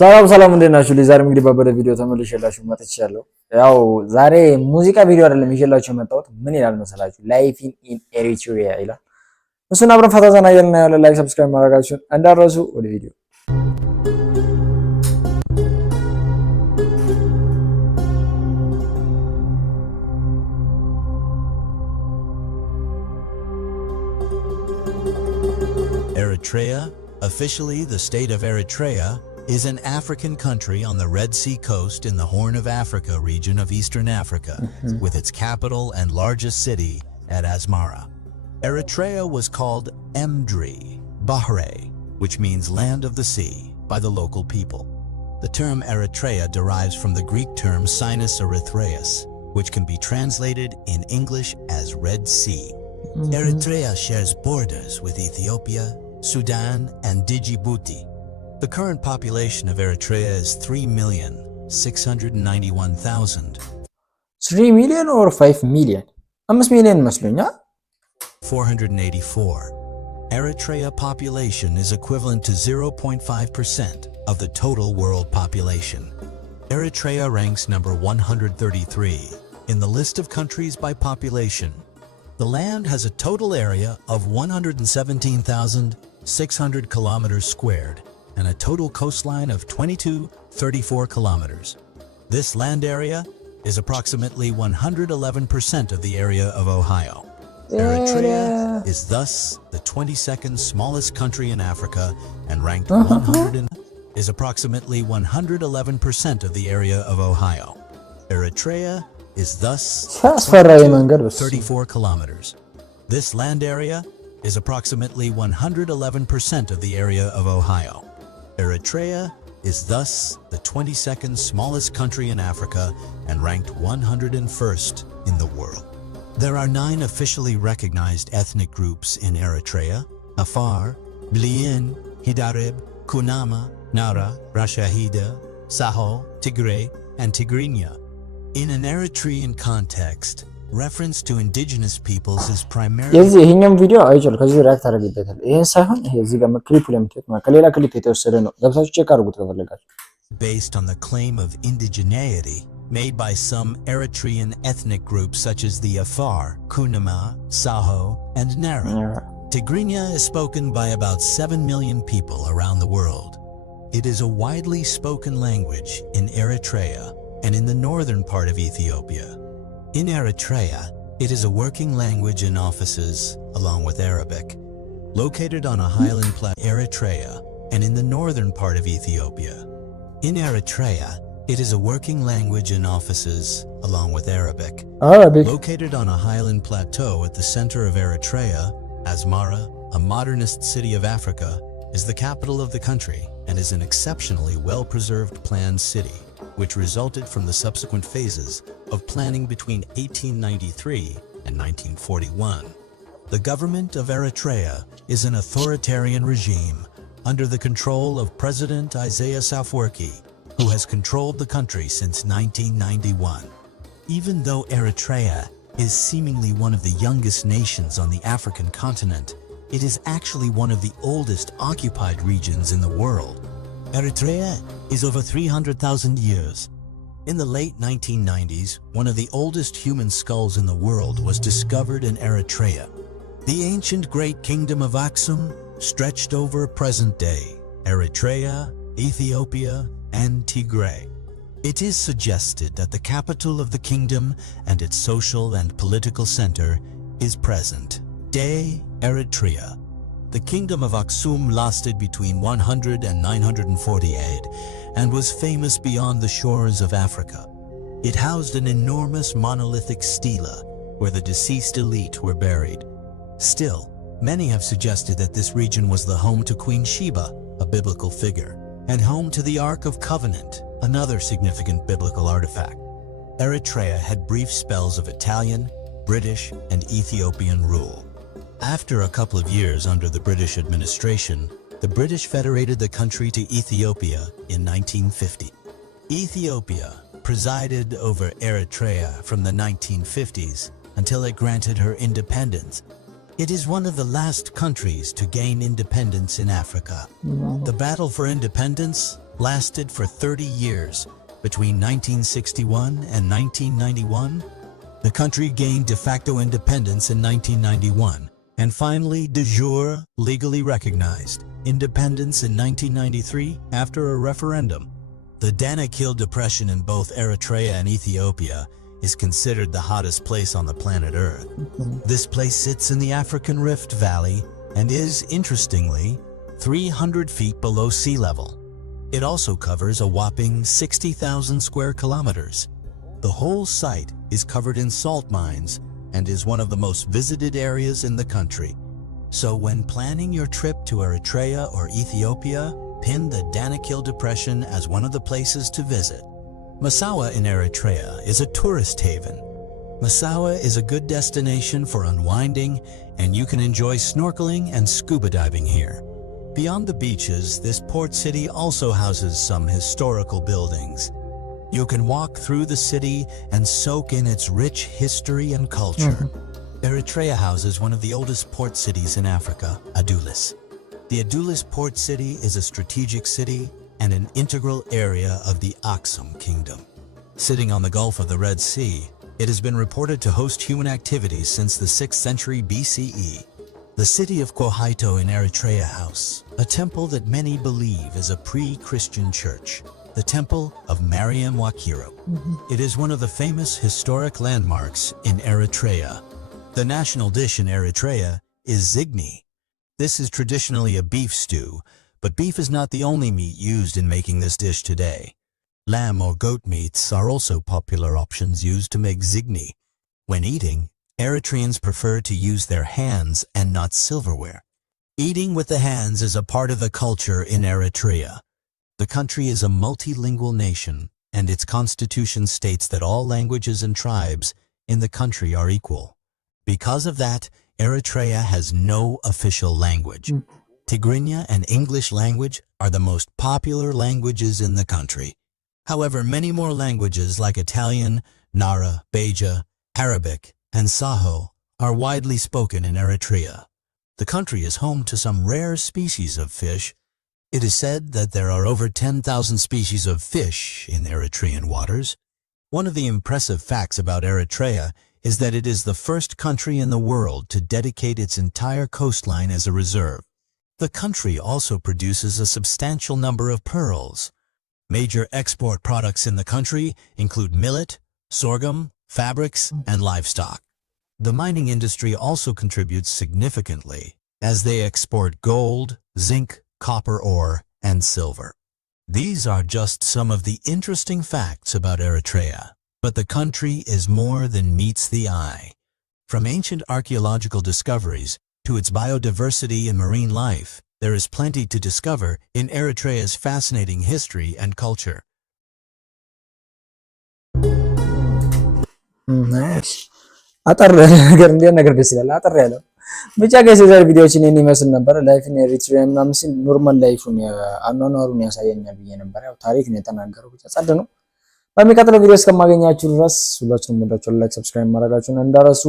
ሰላም እንዴት ናችሁ? ዛሬ እንግዲህ በበደ ቪዲዮ ተመልሼላችሁ መጥቻለሁ። ያው ዛሬ ሙዚቃ ቪዲዮ አይደለም ይዤላችሁ የመጣሁት ምን ይላል መሰላችሁ? ላይፍ ኢን ኤሪትሪያ ይላል። እሱን አብረን ፈታ ዘና እያልን እናያለን። ላይክ ሰብስክራይብ ማድረጋችሁን እንዳትረሱ። ወደ ቪዲዮ Eritrea, officially the state of Eritrea, is an African country on the Red Sea coast in the Horn of Africa region of Eastern Africa, with its capital and largest city at Asmara. Eritrea was called Emdri, Bahre, which means land of the sea, by the local people. The term Eritrea derives from the Greek term Sinus Erythraeus, which can be translated in English as Red Sea. Eritrea shares borders with Ethiopia, Sudan, and Djibouti. The current population of Eritrea is 3,691,000. 3 million or 5 million? 5 million መስሎኛል. 484. Eritrea population is equivalent to 0.5% of the total world population. Eritrea ranks number 133 in the list of countries by population. The land has a total area of 117,600 kilometers squared and a total coastline of 2234 kilometers. This land area is approximately 111% of the area of Ohio. Eritrea is thus the 22nd smallest country in Africa and ranked 100 is approximately 111% of the area of Ohio. Eritrea is thus 34 kilometers. This land area is approximately 111% of the area of Ohio. Eritrea is thus the 22nd smallest country in Africa and ranked 101st in the world. There are 9 officially recognized ethnic groups in Eritrea: Afar, Blien, Hidarib, Kunama, Nara, Rashahida, Saho, Tigray, and Tigrinya. In an Eritrean context, reference to indigenous peoples is primarily ይሄኛው ቪዲዮ አይቻል ከዚህ ሪአክት አድርጌበታል። ይሄን ሳይሆን ይሄ እዚህ ጋር ክሊፑ ለምትት ማለት ከሌላ ክሊፕ የተወሰደ ነው። ገብታችሁ ቼክ አድርጉት ከፈለጋችሁ። Based on the claim of indigeneity made by some Eritrean ethnic groups such as the Afar, Kunama, Saho, and Nara. Tigrinya is spoken by about 7 million people around the world. It is a widely spoken language in Eritrea and in the northern part of Ethiopia. In Eritrea, it is a working language in offices, along with Arabic. Located on a highland plateau, Eritrea, and in the northern part of Ethiopia. In Eritrea, it is a working language in offices, along with Arabic. Located on a highland plateau at the center of Eritrea, Asmara, a modernist city of Africa, is the capital of the country and is an exceptionally well-preserved planned city, which resulted from the subsequent phases of planning between 1893 and 1941. The government of Eritrea is an authoritarian regime under the control of President Isaias Afwerki, who has controlled the country since 1991. Even though Eritrea is seemingly one of the youngest nations on the African continent, it is actually one of the oldest occupied regions in the world. Eritrea is over 300,000 years. In the late 1990s, one of the oldest human skulls in the world was discovered in Eritrea. The ancient great kingdom of Aksum stretched over present-day Eritrea, Ethiopia, and Tigray. It is suggested that the capital of the kingdom and its social and political center is present-day Eritrea. The kingdom of Aksum lasted between 100 and 948 and was famous beyond the shores of Africa. It housed an enormous monolithic stela where the deceased elite were buried. Still, many have suggested that this region was the home to Queen Sheba, a biblical figure, and home to the Ark of Covenant, another significant biblical artifact. Eritrea had brief spells of Italian, British, and Ethiopian rule. After a couple of years under the British administration, the British federated the country to Ethiopia in 1950. Ethiopia presided over Eritrea from the 1950s until it granted her independence. It is one of the last countries to gain independence in Africa. The battle for independence lasted for 30 years. Between 1961 and 1991, the country gained de facto independence in 1991 and finally de jure legally recognized independence in 1993 after a referendum. The Danakil Depression in both Eritrea and Ethiopia is considered the hottest place on the planet Earth. This place sits in the African Rift Valley and is, interestingly, 300 feet below sea level. It also covers a whopping 60,000 square kilometers. The whole site is covered in salt mines and is one of the most visited areas in the country. So when planning your trip to Eritrea or Ethiopia, pin the Danakil Depression as one of the places to visit. Massawa in Eritrea is a tourist haven. Massawa is a good destination for unwinding, and you can enjoy snorkeling and scuba diving here. Beyond the beaches, this port city also houses some historical buildings. You can walk through the city and soak in its rich history and culture. Eritrea houses one of the oldest port cities in Africa, Adulis. The Adulis port city is a strategic city and an integral area of the Aksum Kingdom. Sitting on the Gulf of the Red Sea, it has been reported to host human activities since the 6th century BCE. The city of Kohaito in Eritrea house, a temple that many believe is a pre-Christian church, the Temple of Mariam Wakiro. It is one of the famous historic landmarks in Eritrea. The national dish in Eritrea is zigni. This is traditionally a beef stew, but beef is not the only meat used in making this dish today. Lamb or goat meats are also popular options used to make zigni. When eating, Eritreans prefer to use their hands and not silverware. Eating with the hands is a part of the culture in Eritrea. The country is a multilingual nation, and its constitution states that all languages and tribes in the country are equal. Because of that, Eritrea has no official language. Tigrinya and English language are the most popular languages in the country. However, many more languages like Italian, Nara, Beja, Arabic, and Saho are widely spoken in Eritrea. The country is home to some rare species of fish. It is said that there are over 10,000 species of fish in Eritrean waters. One of the impressive facts about Eritrea is that it is the first country in the world to dedicate its entire coastline as a reserve. The country also produces a substantial number of pearls. Major export products in the country include millet, sorghum, fabrics, and livestock. The mining industry also contributes significantly, as they export gold, zinc, copper ore, and silver. These are just some of the interesting facts about Eritrea, but the country is more than meets the eye. From ancient archaeological discoveries to its biodiversity and marine life, there is plenty to discover in Eritrea's fascinating history and culture. አጠር ነገር እንደ ነገር ደስ ይላል። አጠር ያለው ብቻ ጋይስ የዛሬ ቪዲዮችን እኔ መስል ነበር። ላይፍ ኢን ኤሪትሪያ ምናምን ሲል ኖርማል ላይፉን አኗኗሩን ያሳየኛል ብዬ ነበር። ያው ታሪክ ነው የተናገረው። ብቻ ጸድ ነው። በሚቀጥለው ቪዲዮ እስከማገኛችሁ ድረስ ሁላችሁም ወዳችሁ ላይክ ሰብስክራይብ ማድረጋችሁን እንዳረሱ